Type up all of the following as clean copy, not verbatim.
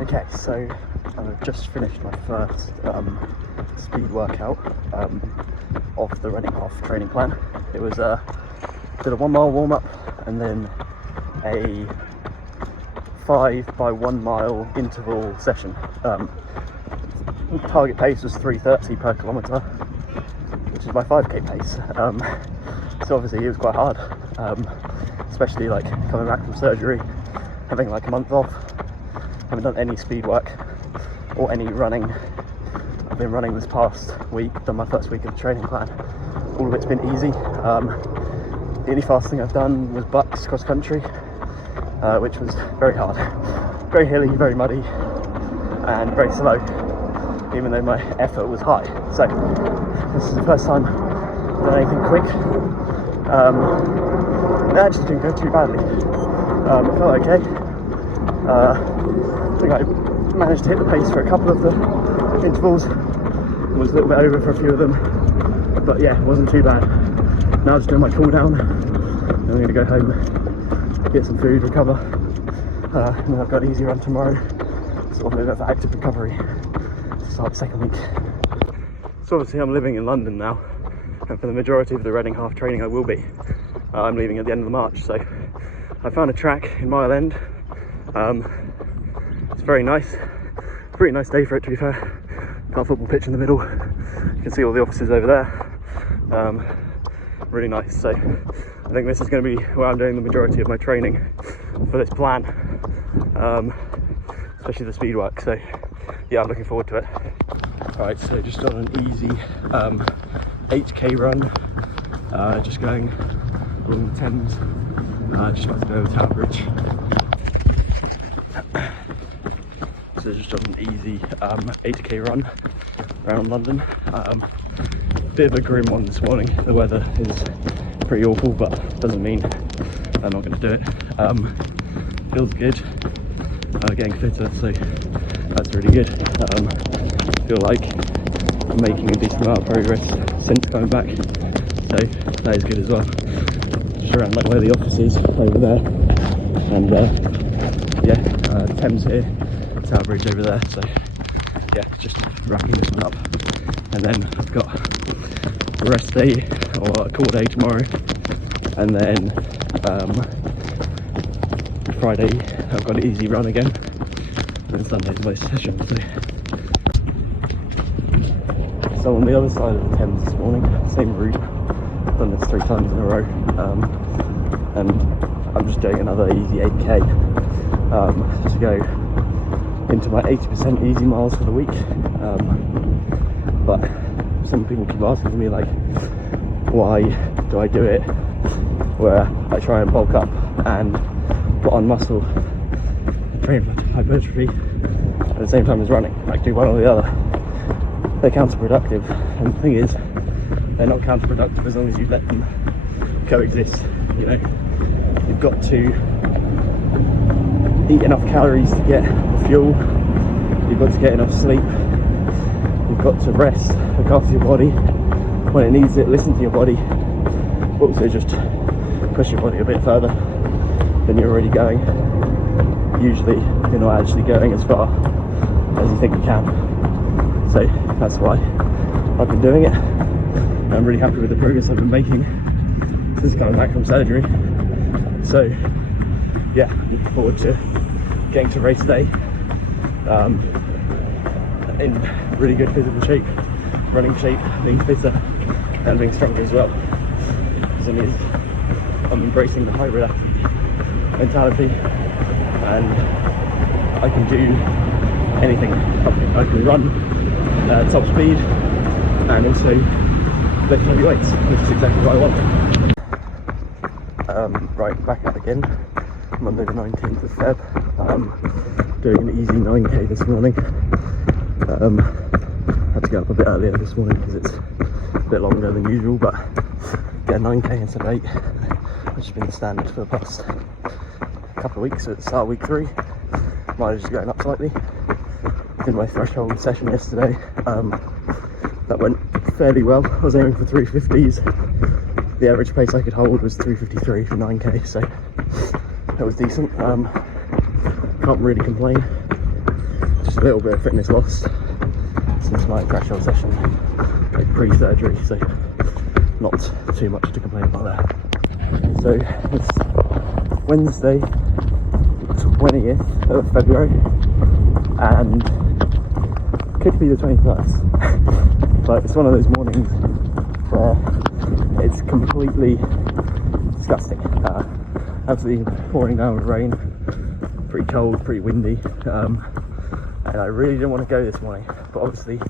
Okay, so I've just finished my first speed workout off the running half training plan. It was did a 1 mile warm up and then a 5 by 1 mile interval session. Target pace was 3:30 per kilometre, which is my 5k pace. So obviously it was quite hard, especially like coming back from surgery, having like a month off. I haven't done any speed work or any running. I've been running this past week, done my first week of the training plan. All of it's been easy. The only fast thing I've done was Bucks cross country, which was very hard. Very hilly, very muddy, and very slow, even though my effort was high. So this is the first time I've done anything quick. It actually didn't go too badly. It felt okay. I think I managed to hit the pace for a couple of the intervals. Was a little bit over for a few of them, but yeah, it wasn't too bad. Now I'm just doing my cool down, and I'm going to go home, get some food, recover, and then I've got an easy run tomorrow. Sort of a bit of active recovery to start the second week. So obviously I'm living in London now, and for the majority of the Reading half training I will be. I'm leaving at the end of March, so I found a track in Mile End. It's very nice, pretty nice day for it to be fair. Got a football pitch in the middle, you can see all the offices over there. Really nice, so I think this is going to be where I'm doing the majority of my training for this plan, especially the speed work, so yeah, I'm looking forward to it. Alright, so just on an easy 8k run, just going along the Thames, just about to go over Tower Bridge. So just on an easy 8k run around London. Bit of a grim one this morning. The weather is pretty awful, but doesn't mean I'm not going to do it. Feels good. Getting fitter, so that's really good. Feel like I'm making a decent amount of progress since coming back, so that is good as well. Just around like where the office is over there, and yeah, Thames here. Tower Bridge over there, so yeah, just wrapping this one up, and then I've got a rest day or a call day tomorrow, and then Friday I've got an easy run again, and then Sunday's my session. So on the other side of the Thames this morning, same route, I've done this 3 times in a row, and I'm just doing another easy 8k just to go into my 80% easy miles for the week. But some people keep asking me like, why do I do it where I try and bulk up and put on muscle and train for hypertrophy at the same time as running, like do one or the other? They're counterproductive, and the thing is, they're not counterproductive as long as you let them coexist. You know, you've got to eat enough calories to get fuel, you've got to get enough sleep, you've got to rest, look after your body when it needs it, listen to your body, also just push your body a bit further than you're already going. Usually you're not actually going as far as you think you can, so that's why I've been doing it. I'm really happy with the progress I've been making since coming back from surgery. So yeah, looking forward to getting to race day in really good physical shape, running shape, being fitter and being stronger as well. Because it means I'm embracing the hybrid athlete mentality, and I can do anything. I can run top speed and also lift heavy weights, which is exactly what I want. Right, back up again, Monday the 19th of Feb. Doing an easy 9k this morning. Had to get up a bit earlier this morning because it's a bit longer than usual, but get a 9k instead of 8, which has been the standard for the past couple of weeks. So at the start of week 3, mileage is going up slightly. Did my threshold session yesterday. That went fairly well. I was aiming for 350s. The average pace I could hold was 353 for 9k, so that was decent. Can't really complain. Just a little bit of fitness loss since my threshold session, like pre-surgery, so not too much to complain about there. So it's Wednesday, 20th of February, and could be the 21st. But it's one of those mornings where it's completely disgusting. Absolutely pouring down with rain, pretty cold, pretty windy, and I really didn't want to go this morning, but obviously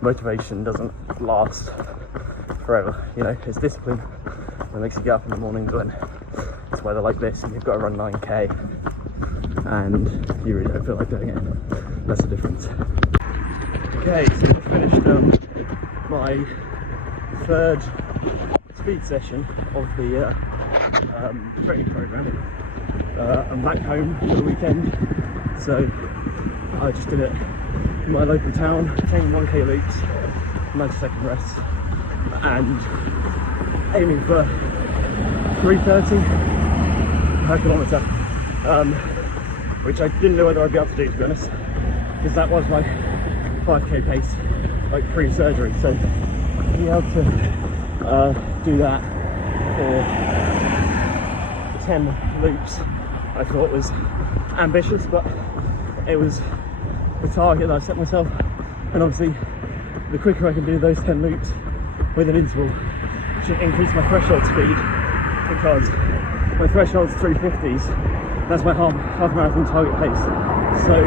motivation doesn't last forever. You know, it's discipline that makes you get up in the mornings when it's weather like this and you've got to run 9k and you really don't feel like doing it. That's the difference. Okay, so I finished my third speed session of the training program. I'm back home for the weekend, so I just did it in my local town, 10 1k loops, 90-second rests, and aiming for 3:30 per kilometre, which I didn't know whether I'd be able to do, to be honest, because that was my 5k pace, like pre-surgery. So to be able to do that for 10 loops, I thought was ambitious, but it was the target that I set myself. And obviously the quicker I can do those 10 loops with an interval should increase my threshold speed, because my threshold's 350s, that's my half marathon target pace. So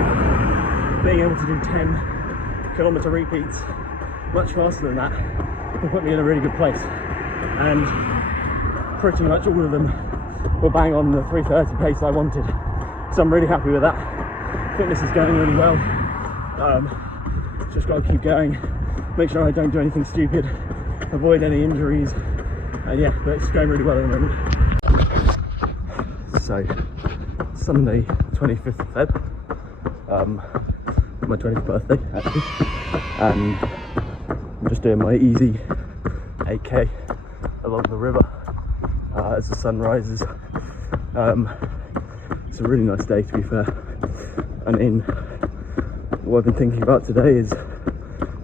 being able to do 10 kilometre repeats much faster than that will put me in a really good place, and pretty much all of them were bang on the 3:30 pace I wanted, so I'm really happy with that. Fitness is going really well. Just got to keep going, make sure I don't do anything stupid, avoid any injuries, and yeah, but it's going really well at the moment. So Sunday 25th of Feb, my 20th birthday actually, and I'm just doing my easy 8k along the river as the sun rises. It's a really nice day, to be fair. I mean, what I've been thinking about today is,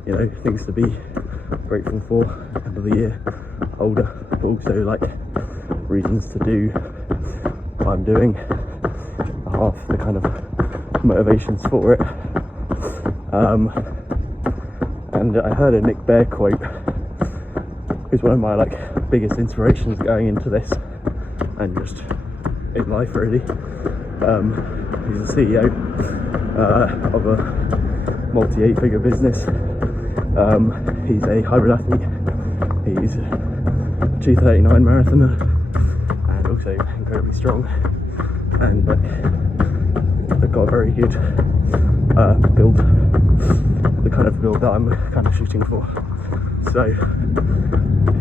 you know, things to be grateful for, end of the year, older, but also like reasons to do what I'm doing, half the kind of motivations for it. And I heard a Nick Bear quote, who's one of my like biggest inspirations going into this and just in life really. He's the CEO of a multi-8-figure business. He's a hybrid athlete. He's a 2:39 marathoner and also incredibly strong, and they've got a very good build, the kind of build that I'm kind of shooting for. So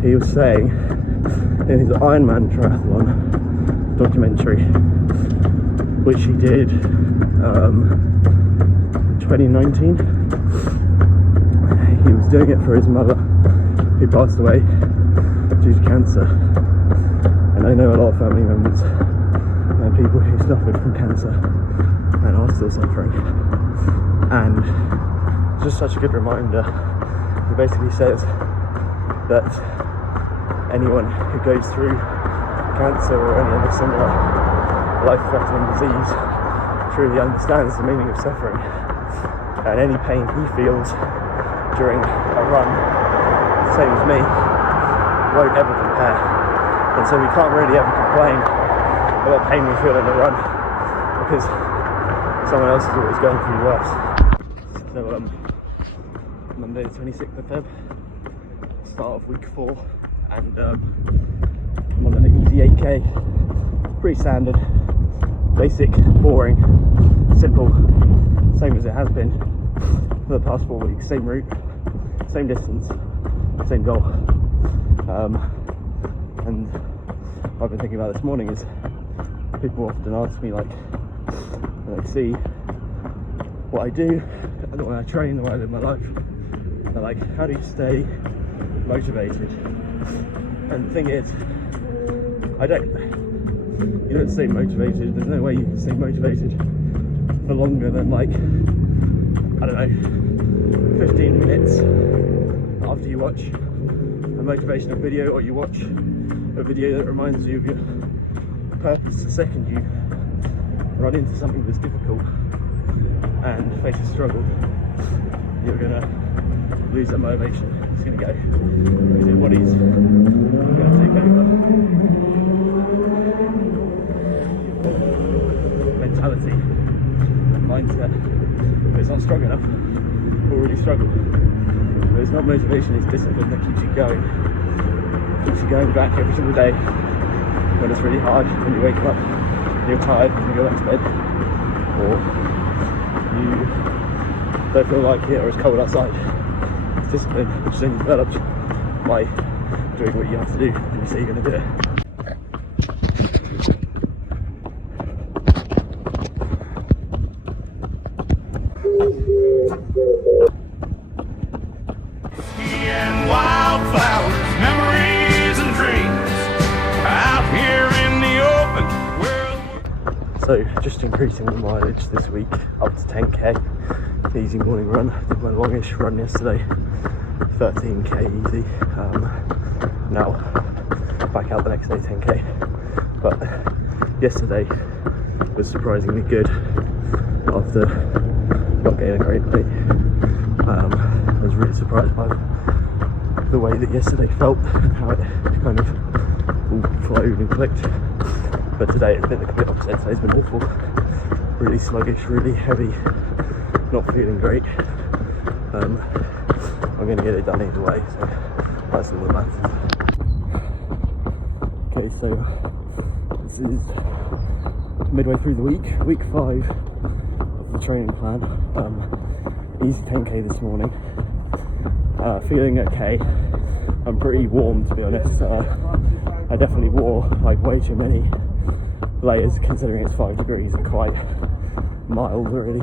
he was saying in his Ironman triathlon documentary which he did 2019. He was doing it for his mother, who passed away due to cancer. And I know a lot of family members and people who suffered from cancer and are still suffering. And it's just such a good reminder. He basically says that anyone who goes through cancer or any other similar life-threatening disease truly understands the meaning of suffering, and any pain he feels during a run, same as me, won't ever compare. And so we can't really ever complain about pain we feel in the run, because someone else is always going through worse. So Monday the 26th of Feb, start of week 4, and I'm on an easy 8k, pretty standard, basic, boring, simple, same as it has been for the past 4 weeks. Same route, same distance, same goal. And what I've been thinking about this morning is, people often ask me, like, when they see what I do, the way I train, the way I live my life, they're like, how do you stay motivated? And the thing is, you don't stay motivated. There's no way you can stay motivated for longer than, like, I don't know, 15 minutes after you watch a motivational video, or you watch a video that reminds you of your purpose. The second you run into something that's difficult and face a struggle, you're gonna lose that motivation. It's gonna go, because your body's gonna take over. Mentality and mindset. If it's not strong enough, we'll really struggle. But it's not motivation, it's discipline that keeps you going. Keeps you going back every single day when it's really hard, when you wake up and you're tired and you go back to bed, or you don't feel like it, or it's cold outside. It's discipline, which is only developed by doing what you have to do and you say you're going to do it. And wildflowers, memories and dreams, out here in the open world. So just increasing the mileage this week up to 10k, easy morning run. I did my longish run yesterday, 13k easy. Now back out the next day, 10k. But yesterday was surprisingly good after not getting a great night. I was really surprised by the way that yesterday felt and how it kind of all flowed and clicked. But today it's been the complete opposite. Today's been awful, really sluggish, really heavy, not feeling great. I'm going to get it done either way, so that's all that matters. Okay, so this is midway through the week 5 of the training plan. Easy 10k this morning. Feeling okay. I'm pretty warm, to be honest. I definitely wore like way too many layers, considering it's 5 degrees and quite mild already.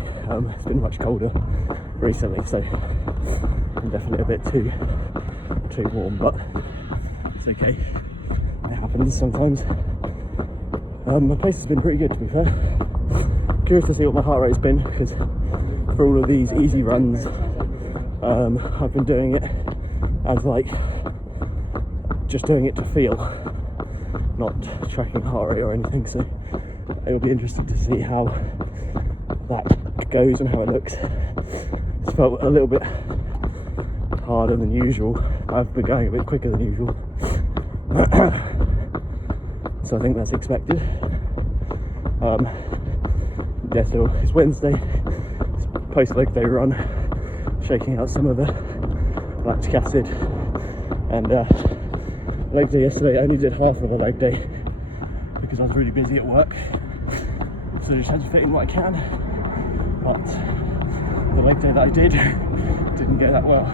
It's been much colder recently, so I'm definitely a bit too warm, but it's okay. It happens sometimes. My pace has been pretty good, to be fair. Curious to see what my heart rate's been, because for all of these easy runs, I've been doing it as like just doing it to feel, not tracking heart rate or anything. So it'll be interesting to see how that goes and how it looks. It's felt a little bit harder than usual. I've been going a bit quicker than usual, so I think that's expected. Yeah, so it's Wednesday, it's post leg day run, shaking out some of the lactic acid, and leg day yesterday I only did half of a leg day because I was really busy at work, so I just had to fit in what I can. But the leg day that I did didn't go that well.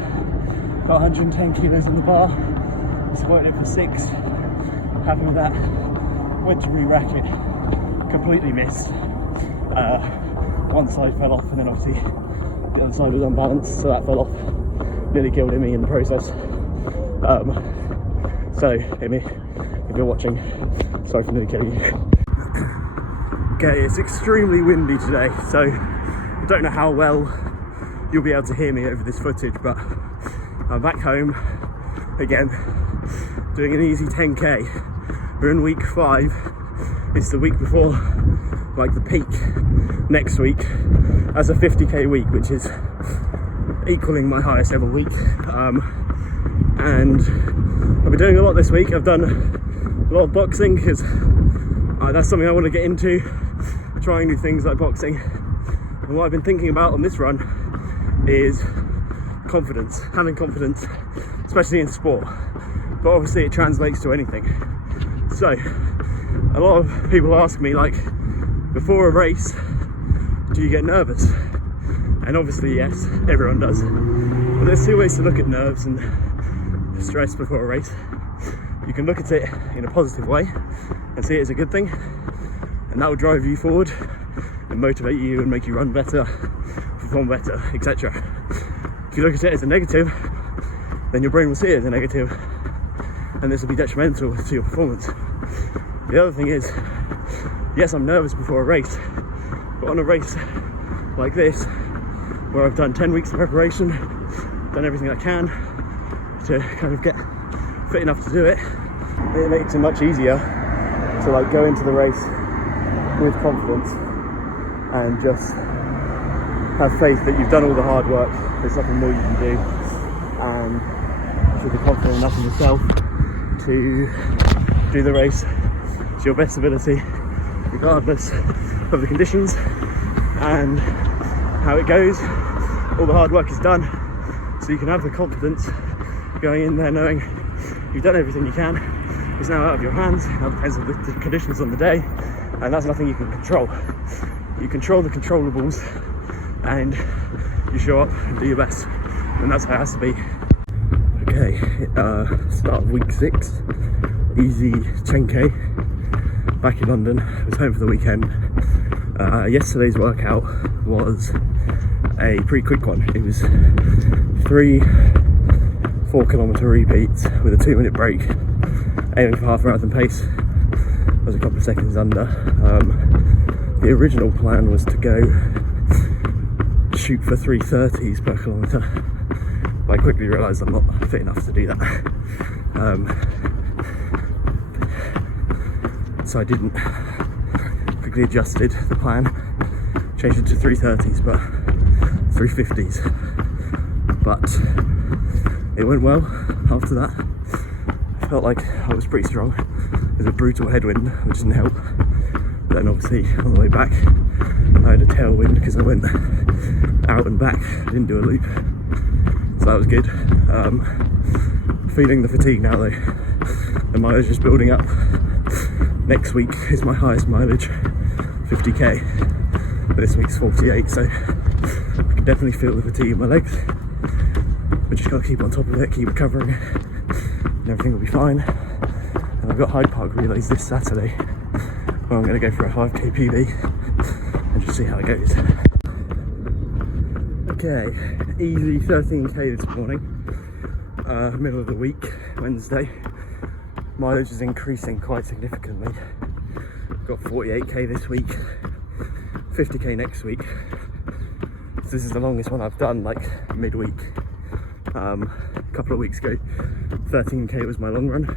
Got 110 kilos on the bar, squatted it for 6, happy with that. Went to re-rack it, completely missed. one side fell off, and then obviously the other side was unbalanced, so that fell off, nearly killed me in the process. So Amy, if you're watching, sorry for nearly killing you. Okay, it's extremely windy today, so I don't know how well you'll be able to hear me over this footage, but I'm back home again, doing an easy 10k. We're in week 5. It's the week before, like, the peak next week as a 50k week, which is equaling my highest ever week. And I've been doing a lot this week. I've done a lot of boxing because that's something I want to get into, trying new things like boxing. And what I've been thinking about on this run is confidence, having confidence, especially in sport, but obviously it translates to anything. So a lot of people ask me, like, before a race, do you get nervous? And obviously yes, everyone does, but there's 2 ways to look at nerves and stress before a race. You can look at it in a positive way and see it as a good thing, and that will drive you forward and motivate you and make you run better, perform better, etc. If you look at it as a negative, then your brain will see it as a negative, and this will be detrimental to your performance. The other thing is, yes, I'm nervous before a race, but on a race like this, where I've done 10 weeks of preparation, done everything I can to kind of get fit enough to do it, it makes it much easier to, like, go into the race with confidence and just have faith that you've done all the hard work. There's nothing more you can do, and you should be confident enough in yourself to do the race to your best ability, regardless of the conditions and how it goes. All the hard work is done, so you can have the confidence going in there knowing you've done everything you can. It's now out of your hands. Now depends on the conditions on the day, and that's nothing you can control. You control the controllables, and you show up and do your best, and that's how it has to be. Okay, start of week 6, easy 10k, back in London. I was home for the weekend. Yesterday's workout was a pretty quick one. It was 3 4-kilometre repeats with a 2-minute break, aiming for half marathon pace. I was a couple of seconds under. The original plan was to go shoot for 3:30s per kilometre, but I quickly realised I'm not fit enough to do that. So I didn't. Quickly adjusted the plan, changed it to 3:30s, but 3:50s. But it went well after that. I felt like I was pretty strong. There's a brutal headwind, which didn't help. But then obviously on the way back, I had a tailwind because I went out and back. I didn't do a loop, so that was good. Feeling the fatigue now though. The mileage is building up. Next week is my highest mileage, 50k. But this week's 48, so I can definitely feel the fatigue in my legs. But just gotta keep on top of it, keep recovering, and everything will be fine. And I've got Hyde Park relays this Saturday, where I'm going to go for a 5k PB and just see how it goes. Okay, easy 13k this morning, middle of the week, Wednesday. Mileage is increasing quite significantly. Got 48k this week, 50k next week. So this is the longest one I've done, like midweek. A couple of weeks ago, 13k was my long run.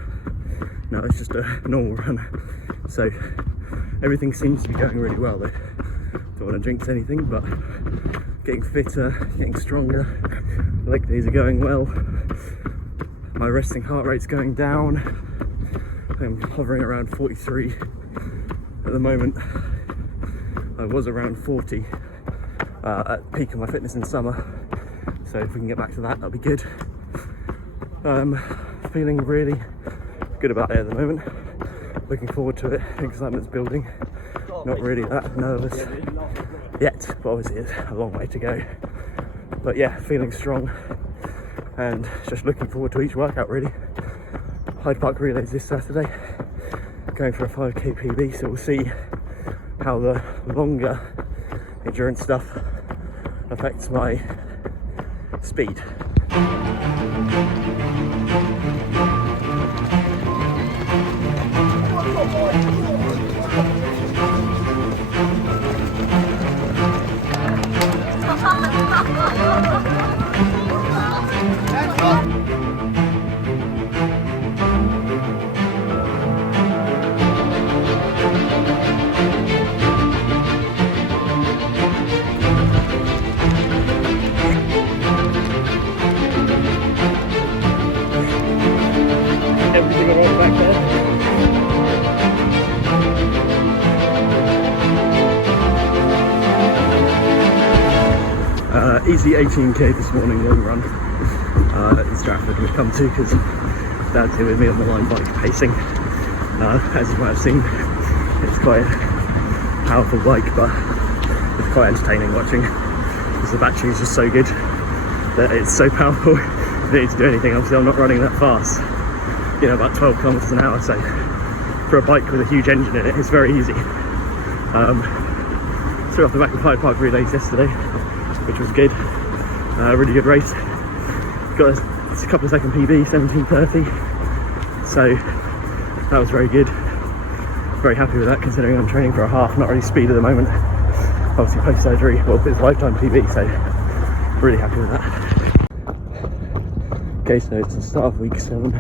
Now it's just a normal run. So everything seems to be going really well though. Don't want to jinx anything, but getting fitter, getting stronger. Leg days are going well. My resting heart rate's going down. I'm hovering around 43 at the moment. I was around 40 at the peak of my fitness in summer. So if we can get back to that, that'll be good. Feeling really good about it at the moment. Looking forward to it. Excitement's building. Not really that nervous yet, but obviously it's a long way to go. But yeah, feeling strong and just looking forward to each workout really. Hyde Park relays this Saturday. Going for a 5k PB, so we'll see how the longer endurance stuff affects my speed. Everything alright back there? Easy 18k this morning, long run in Stratford we've come to because Dad's here with me on the line bike pacing. As you might have seen, it's quite a powerful bike, but it's quite entertaining watching because the battery is just so good that it's so powerful. You don't need to do anything. Obviously I'm not running that fast, you know, about 12 kilometers an hour, so for a bike with a huge engine in it, it's very easy. Threw off the back of Hyde Park relays yesterday, which was good. Really good race. Got a couple of second PB, 17:30. So that was very good. Very happy with that, considering I'm training for a half, not really speed at the moment. Obviously post surgery, well, it's lifetime PB, so really happy with that. Okay, so it's the start of week 7.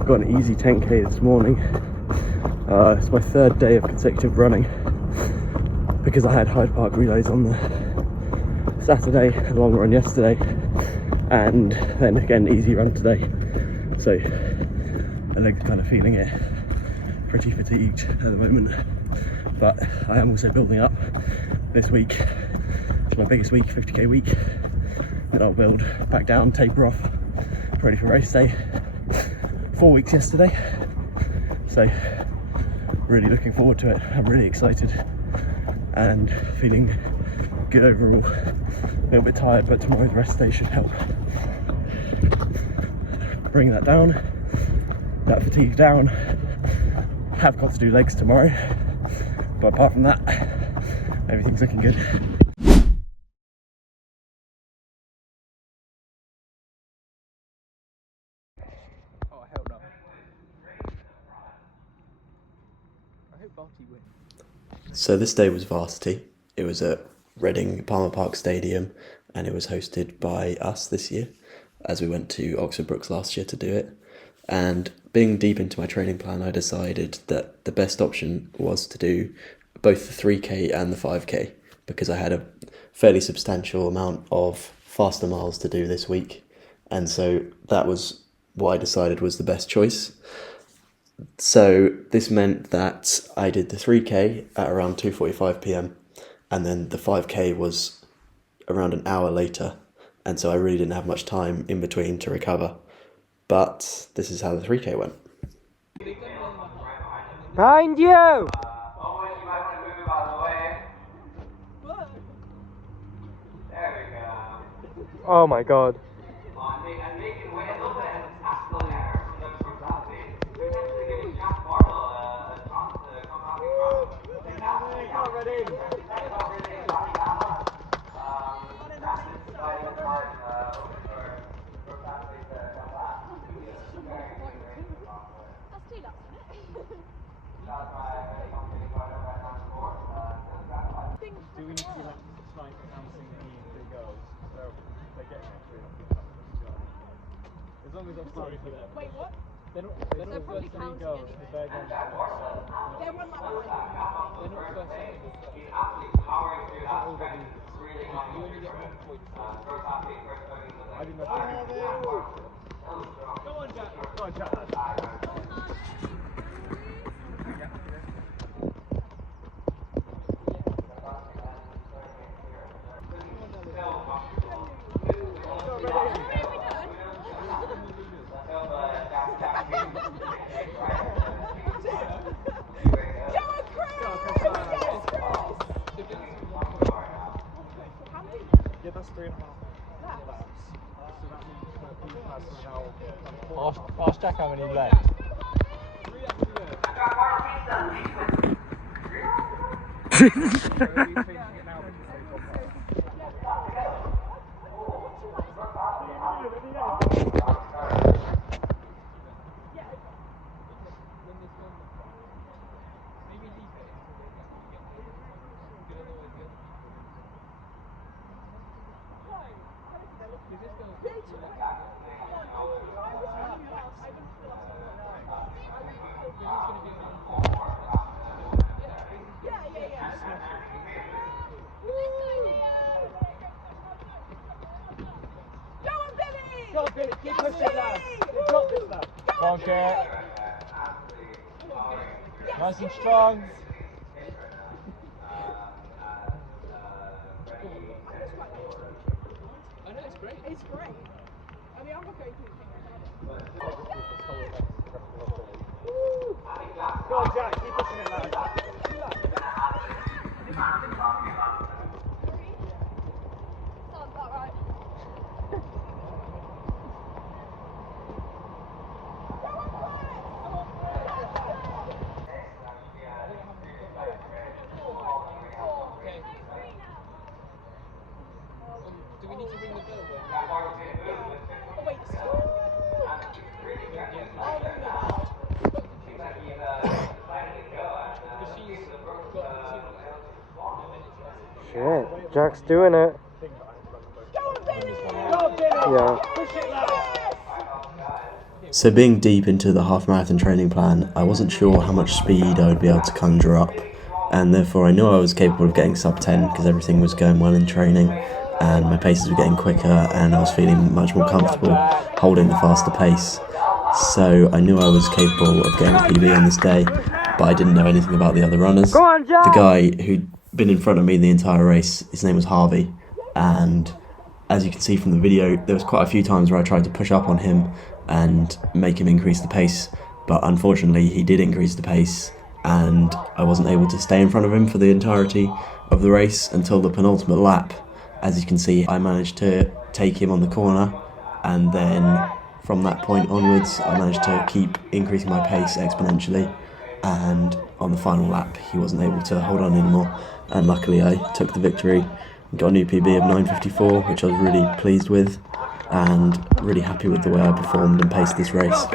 I've got an easy 10k this morning. It's my 3rd day of consecutive running because I had Hyde Park relays on the Saturday, a long run yesterday, and then again easy run today. So my legs are kind of feeling it, pretty fatigued at the moment, but I am also building up this week. It's my biggest week, 50k week. Then I'll build back down, taper off, ready for race day. 4 weeks yesterday, so really looking forward to it. I'm really excited and feeling good overall. A little bit tired, but tomorrow's rest day should help bring that down, that fatigue down. Have got to do legs tomorrow, but apart from that, everything's looking good. Oh, hell no. I hope Barty wins. So this day was varsity. It was at Reading Palmer Park Stadium, and it was hosted by us this year, as we went to Oxford Brookes last year to do it. And being deep into my training plan, I decided that the best option was to do both the 3k and the 5k, because I had a fairly substantial amount of faster miles to do this week, and so that was what I decided was the best choice. So this meant that I did the 3k at around 2:45 p.m, and then the 5k was around an hour later, and so I really didn't have much time in between to recover. But this is how the 3k went. Behind you! Oh my god. Do we need to be like counting the girls? They're getting it through. As long as I'm sorry for them. Wait, what? They're not the first 3 girls, because they're going to they're not first second. You only get 1 point. I didn't know. Go on, Jack. Go on, Jack. Yeah, that's 3.5 laps. So that means that people has now. Ask Jack how many left. 3 laps to go. Go on, Billy, keep pushing now. You've got this now. Come on, Kurt. Nice and strong. I know, it's great. It's great. I mean, I'm not going to Go on, Jack, keep pushing it now. Sounds about right. Do we need to ring the bell? Oh, wait. I'll ring the bell. Shit, Jack's doing it. Go on, Billy! Go on, Billy! Yeah. Push it, lad! So being deep into the half marathon training plan, I wasn't sure how much speed I would be able to conjure up, and therefore I knew I was capable of getting sub 10 because everything was going well in training and my paces were getting quicker and I was feeling much more comfortable holding the faster pace. So I knew I was capable of getting a PB on this day, but I didn't know anything about the other runners. Go on, Jack! The guy who'd been in front of me the entire race, his name was Harvey, and as you can see from the video, there was quite a few times where I tried to push up on him and make him increase the pace, but unfortunately he did increase the pace and I wasn't able to stay in front of him for the entirety of the race until the penultimate lap. As you can see, I managed to take him on the corner, and then from that point onwards I managed to keep increasing my pace exponentially, and on the final lap he wasn't able to hold on anymore, and luckily I took the victory and got a new PB of 9:54, which I was really pleased with and really happy with the way I performed and paced this race.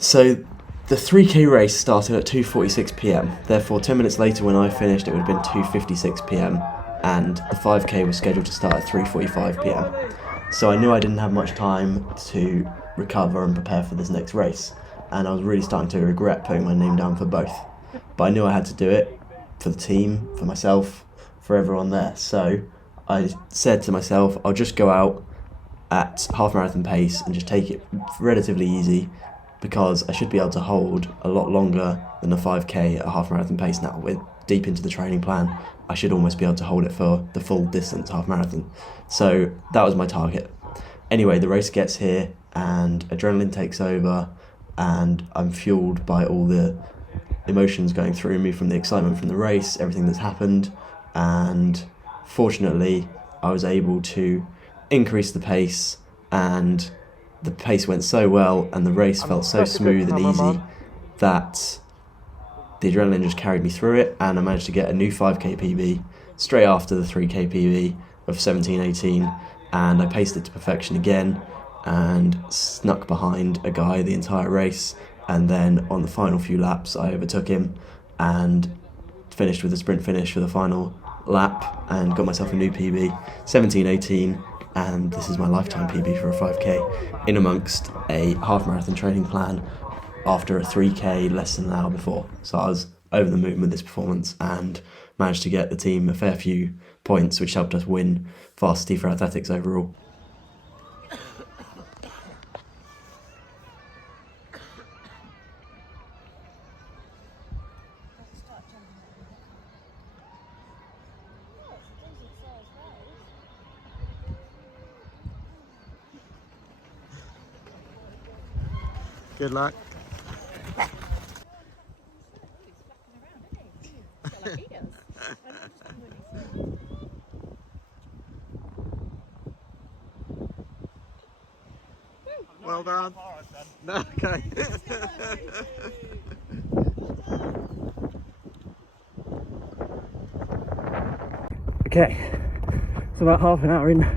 So the 3k race started at 2:46 p.m, therefore 10 minutes later when I finished it would have been 2:56 p.m, and the 5k was scheduled to start at 3:45 p.m. So I knew I didn't have much time to recover and prepare for this next race, and I was really starting to regret putting my name down for both. But I knew I had to do it for the team, for myself, for everyone there. So I said to myself, I'll just go out at half marathon pace and just take it relatively easy, because I should be able to hold a lot longer than a 5k at a half marathon pace now. We're deep into the training plan. I should almost be able to hold it for the full distance half marathon. So that was my target. Anyway, the race gets here and adrenaline takes over and I'm fueled by all the emotions going through me from the excitement from the race, everything that's happened, and fortunately I was able to increase the pace, and the pace went so well and the race felt so smooth and easy that the adrenaline just carried me through it, and I managed to get a new 5k PB straight after the 3k PB of 17:18, and I paced it to perfection again and snuck behind a guy the entire race, and then on the final few laps I overtook him and finished with a sprint finish for the final lap and got myself a new PB, 17:18, and this is my lifetime PB for a 5k in amongst a half marathon training plan after a 3k less than an hour before. So I was over the moon with this performance and managed to get the team a fair few points, which helped us win varsity for athletics overall. Good luck. Well done. No, okay. Okay, it's about half an hour in to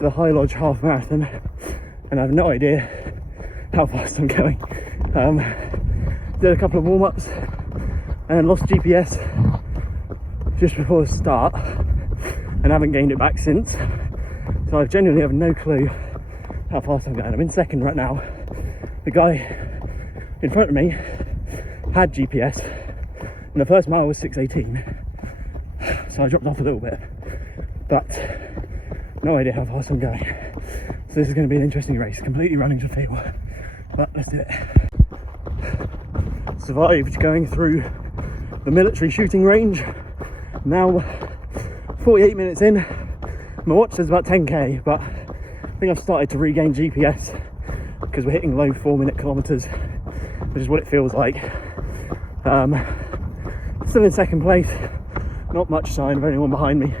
the High Lodge half marathon and I have no idea how fast I'm going. Did a couple of warm-ups and lost GPS just before the start, and haven't gained it back since. So I genuinely have no clue how fast I'm going. I'm in second right now. The guy in front of me had GPS, and the first mile was 6:18, so I dropped off a little bit, but no idea how fast I'm going. So this is going to be an interesting race, completely running to feel, but let's do it. Survived going through the military shooting range. Now 48 minutes in. My watch says about 10k, but I think I've started to regain GPS because we're hitting low 4-minute kilometers, which is what it feels like. Still in second place, not much sign of anyone behind me,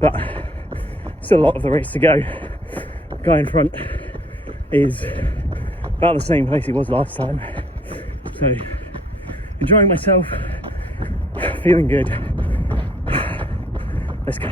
but still a lot of the race to go. The guy in front is about the same place he was last time, so enjoying myself, feeling good. Let's go.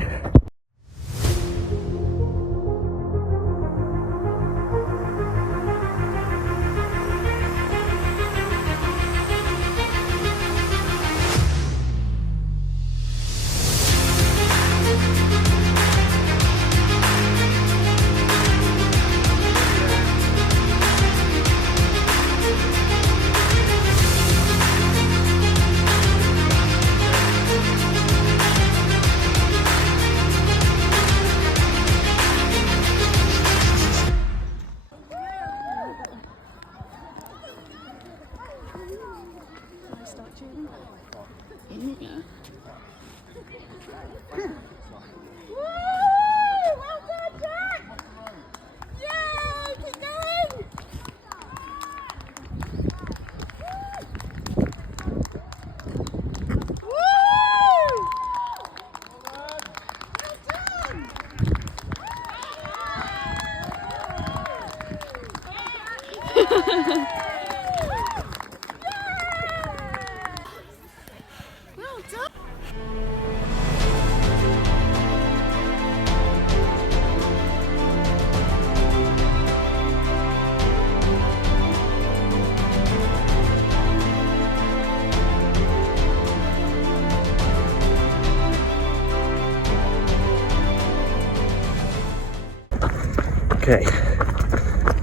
Okay,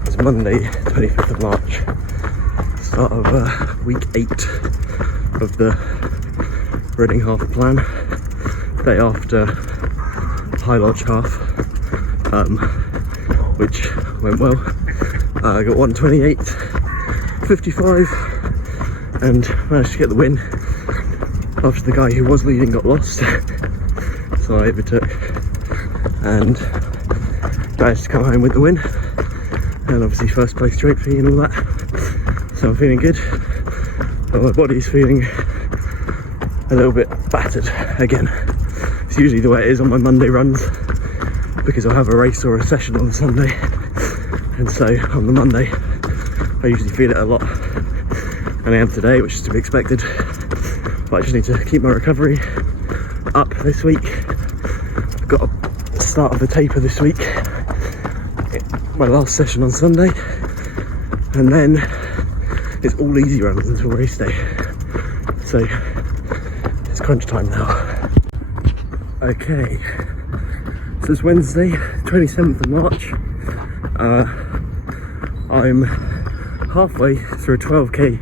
it's Monday, 25th of March, start of week 8 of the Reading half plan, day after High Lodge half, which went well. I got 1:28.55 and managed to get the win after the guy who was leading got lost, so I overtook and managed to come home with the win, and obviously first place trophy and all that, so I'm feeling good, but my body's feeling a little bit battered again. It's usually the way it is on my Monday runs, because I'll have a race or a session on the Sunday, and so on the Monday I usually feel it a lot, and I am today, which is to be expected, but I just need to keep my recovery up this week. I've got a start of the taper this week, my last session on Sunday, and then it's all easy runs until race day, so it's crunch time now. Okay, so it's Wednesday, 27th of March. I'm halfway through a 12k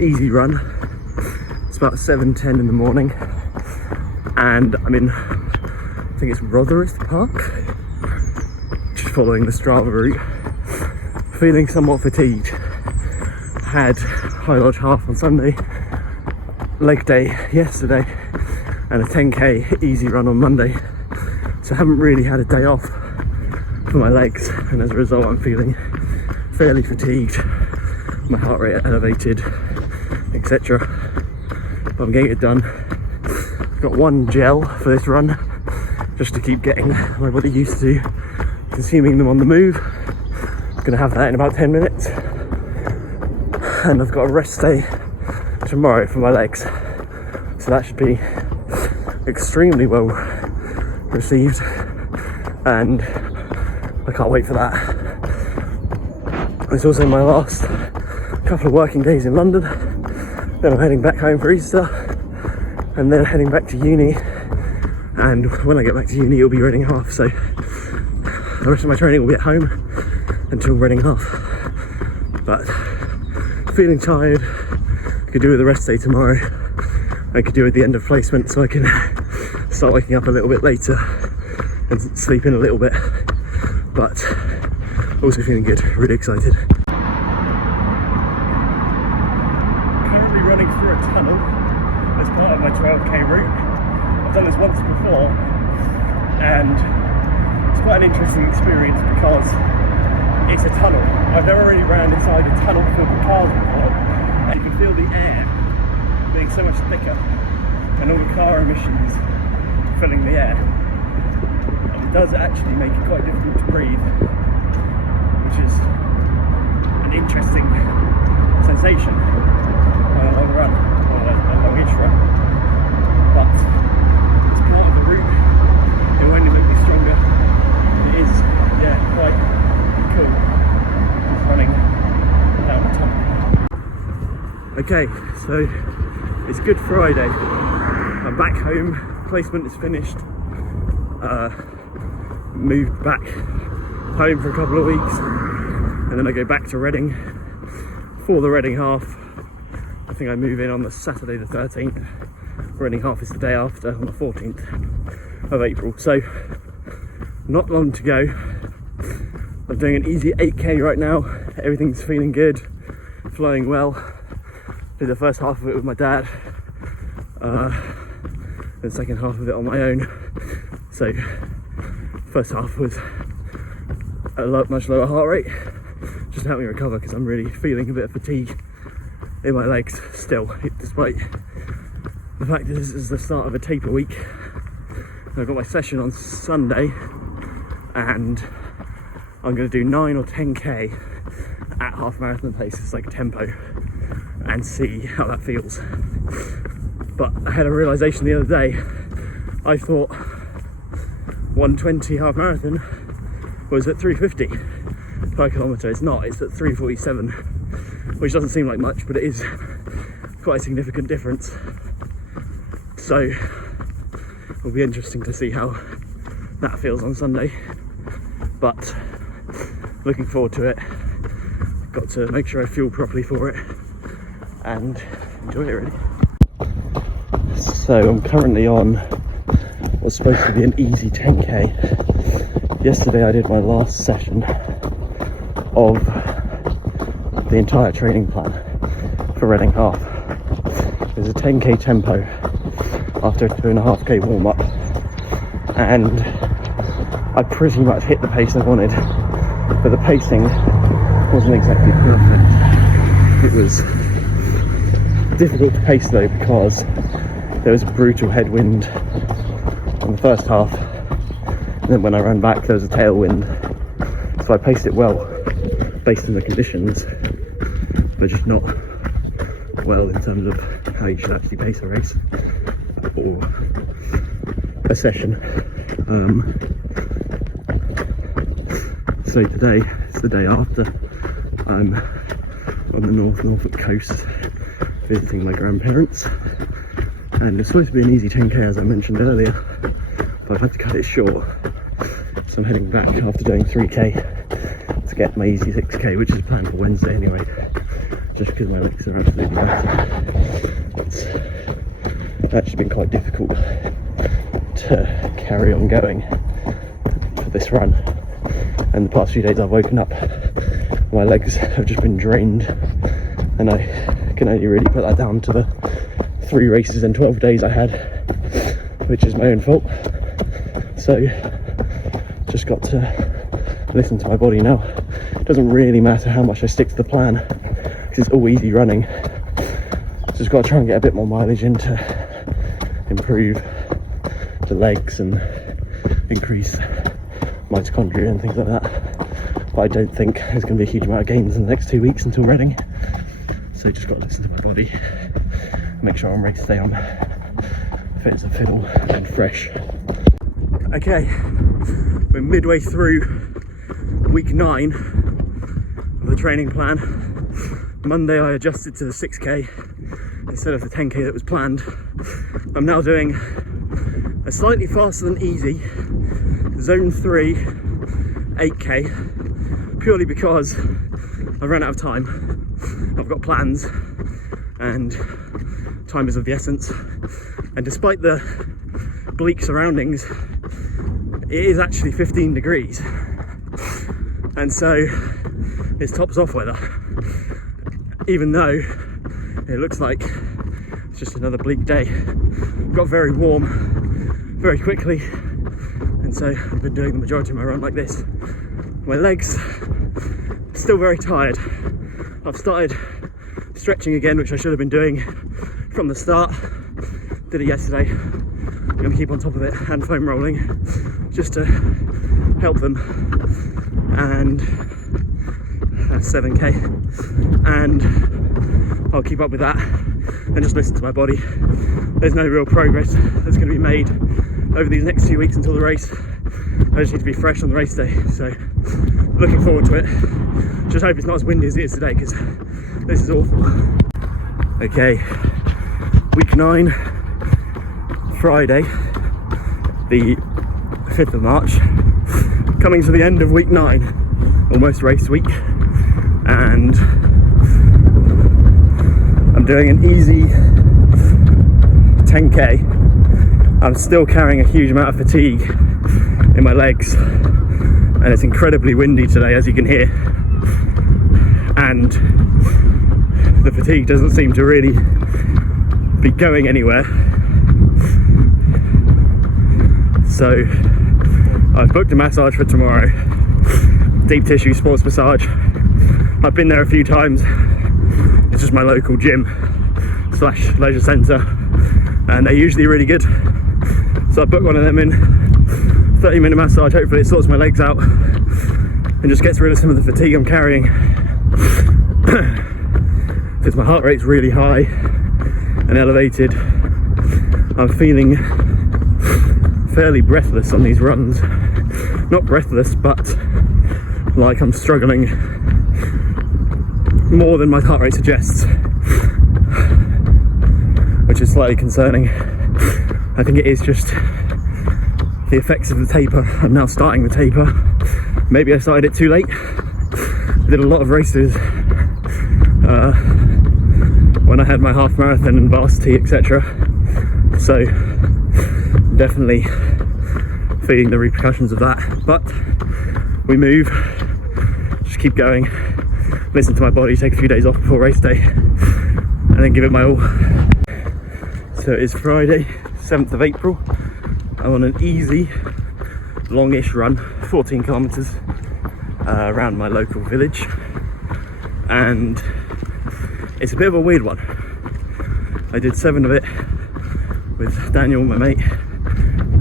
easy run. It's about 7:10 in the morning, and I'm in, I think it's Rotherhithe Park, just following the Strava route, feeling somewhat fatigued. Had High Lodge half on Sunday, leg day yesterday, and a 10k easy run on Monday, so I haven't really had a day off for my legs, and as a result I'm feeling fairly fatigued, my heart rate elevated, etc. But I'm getting it done. I've got one gel for this run, just to keep getting my body used to consuming them on the move. I'm gonna have that in about 10 minutes, and I've got a rest day tomorrow for my legs, so that should be extremely well received, and I can't wait for that. It's also my last couple of working days in London, then I'm heading back home for Easter, and then heading back to uni and when I get back to uni it'll be Reading Half, so the rest of my training will be at home until Reading Half. But feeling tired, could do with the rest day tomorrow. I could do with the end of placement so I can start waking up a little bit later and sleep in a little bit, but also feeling good, really excited. Currently running through a tunnel as part of my 12k route. I've done this once before and it's quite an interesting experience because it's a tunnel. I've never really ran inside a tunnel filled with cars before, and you can feel the air being so much thicker and all the car emissions filling the air. And it does actually make it quite difficult to breathe, which is an interesting sensation on a long run, or a longish run. But it's part of the route. It will only make me stronger. It is, yeah, quite cool. Just running down the tunnel. Okay, so it's Good Friday. I'm back home, placement is finished. Moved back home for a couple of weeks and then I go back to Reading for the Reading Half. I think I move in on the Saturday the 13th. Reading Half is the day after, on the 14th of April. So not long to go. I'm doing an easy 8k right now. Everything's feeling good, flowing well. Did the first half of it with my dad, the second half of it on my own. So first half was a much lower heart rate, just to help me recover because I'm really feeling a bit of fatigue in my legs still, despite the fact that this is the start of a taper week. I've got my session on Sunday and I'm going to do 9 or 10k at half marathon paces, like tempo, and see how that feels. But I had a realisation the other day. I thought 120 half marathon was at 350 per kilometre. It's not, it's at 347, which doesn't seem like much, but it is quite a significant difference. So it'll be interesting to see how that feels on Sunday, but looking forward to it. Got to make sure I fuel properly for it and enjoy it really. So I'm currently on what's supposed to be an easy 10k. Yesterday I did my last session of the entire training plan for Reading Half. It was a 10k tempo after a 2.5k warm up, and I pretty much hit the pace I wanted, but the pacing wasn't exactly perfect. It was difficult to pace though because there was a brutal headwind on the first half, and then when I ran back there was a tailwind, so I paced it well based on the conditions, but just not well in terms of how you should actually pace a race or a session. So today, it's the day after, I'm on the Norfolk coast visiting my grandparents, and it's supposed to be an easy 10k as I mentioned earlier, but I've had to cut it short, so I'm heading back after doing 3k to get my easy 6k, which is planned for Wednesday anyway, just because my legs are absolutely battered. It's actually been quite difficult to carry on going for this run, and the past few days I've woken up, my legs have just been drained, and I can only really put that down to the 3 races in 12 days I had, which is my own fault. So just got to listen to my body now. It doesn't really matter how much I stick to the plan because it's all easy running. Just got to try and get a bit more mileage in to improve the legs and increase mitochondria and things like that. But I don't think there's going to be a huge amount of gains in the next 2 weeks until Reading. So just got to listen to my body, make sure I'm ready to stay on fit as a fiddle and fresh. Okay, we're midway through week 9 of the training plan. Monday I adjusted to the 6k instead of the 10k that was planned. I'm now doing a slightly faster than easy zone 3 8k, purely because I've run out of time. I've got plans and time is of the essence, and despite the bleak surroundings, it is actually 15 degrees, and so it's tops off weather, even though it looks like it's just another bleak day. It got very warm very quickly, and so I've been doing the majority of my run like this. My legs still very tired. I've started stretching again, which I should have been doing from the start. Did it yesterday. I'm going to keep on top of it, and foam rolling just to help them. And that's 7k, and I'll keep up with that and just listen to my body. There's no real progress that's going to be made over these next 2 weeks until the race. I just need to be fresh on the race day, so looking forward to it. Just hope it's not as windy as it is today, because this is awful. Okay, week 9, Friday, the 5th of March, coming to the end of week 9, almost race week, and I'm doing an easy 10k. I'm still carrying a huge amount of fatigue in my legs, and it's incredibly windy today, as you can hear, and the fatigue doesn't seem to really be going anywhere. So I've booked a massage for tomorrow, deep tissue sports massage. I've been there a few times. It's just my local gym / leisure centre, and they're usually really good. So I booked one of them in, 30-minute massage. Hopefully it sorts my legs out and just gets rid of some of the fatigue I'm carrying, because my heart rate's really high and elevated. I'm feeling fairly breathless on these runs. Not breathless, but like I'm struggling more than my heart rate suggests, which is slightly concerning. I think it is just the effects of the taper. I'm now starting the taper. Maybe I started it too late. I did a lot of races when I had my half marathon and varsity, etc. So definitely feeling the repercussions of that. But we move, just keep going, listen to my body, take a few days off before race day, and then give it my all. So it is Friday, 7th of April. I'm on an easy, longish run, 14 kilometers around my local village, and it's a bit of a weird one. I did 7 of it with Daniel, my mate,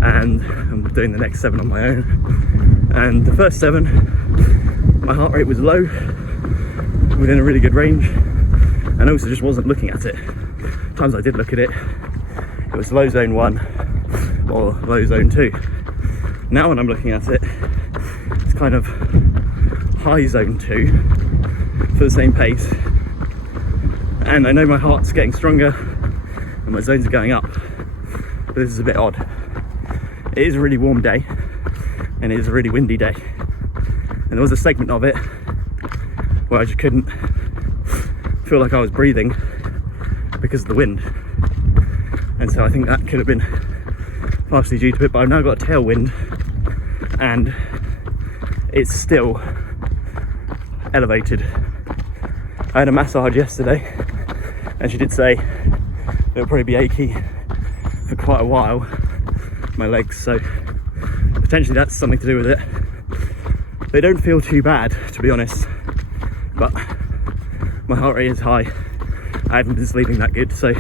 and I'm doing the next 7 on my own. And the first 7, my heart rate was low, within a really good range, and also just wasn't looking at it. Times I did look at it, it was low zone 1 or low zone 2. Now when I'm looking at it, it's kind of high zone 2 for the same pace, and I know my heart's getting stronger and my zones are going up, but this is a bit odd. It is a really warm day and it is a really windy day, and there was a segment of it where I just couldn't feel like I was breathing because of the wind, and so I think that could have been partially due to it. But I've now got a tailwind and it's still elevated. I had a massage yesterday and she did say it'll probably be achy for quite a while, my legs, so potentially that's something to do with it. They don't feel too bad, to be honest, but my heart rate is high. I haven't been sleeping that good, so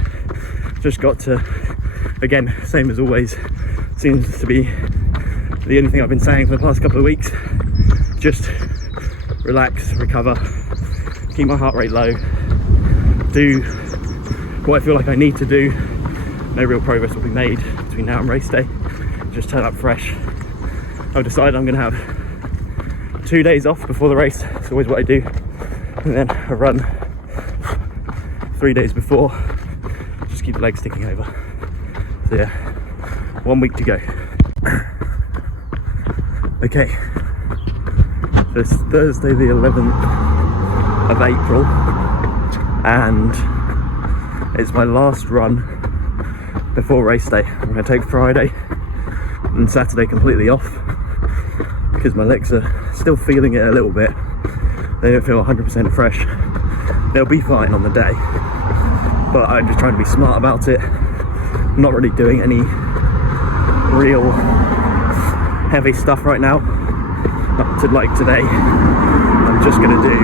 just got to, again, same as always, seems to be the only thing I've been saying for the past couple of weeks, just relax, recover, keep my heart rate low, do what I feel like I need to do. No real progress will be made between now and race day, just turn up fresh. I've decided I'm going to have 2 days off before the race. It's always what I do, and then a run 3 days before, just keep the legs ticking over. So yeah, 1 week to go. Okay, so it's Thursday the 11th of April, and it's my last run before race day. I'm going to take Friday and Saturday completely off because my legs are still feeling it a little bit. They don't feel 100% fresh. They'll be fine on the day, but I'm just trying to be smart about it. I'm not really doing any real heavy stuff right now. Up to like today, I'm just going to do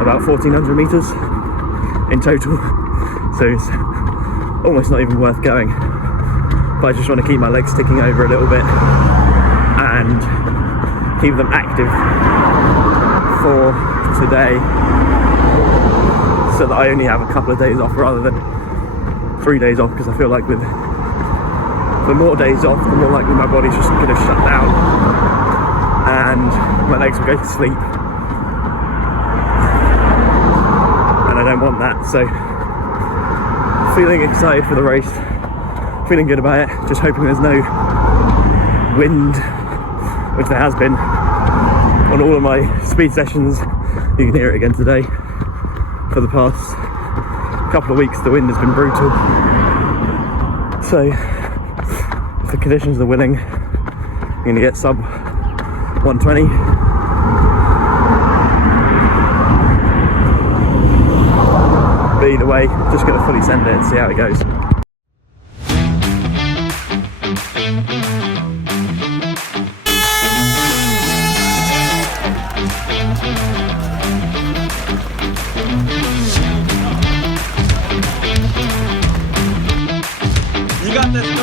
about 1400 meters in total, so it's almost not even worth going. But I just want to keep my legs ticking over a little bit and keep them active for today, so that I only have a couple of days off rather than 3 days off, because I feel like with the more days off, the more likely my body's just going to shut down and my legs will go to sleep, and I don't want that. So feeling excited for the race, feeling good about it, just hoping there's no wind, which there has been on all of my speed sessions. You can hear it again today. For the past couple of weeks the wind has been brutal, so if the conditions are willing, I'm going to get sub 120. But either way, just going to fully send it and see how it goes. You got this.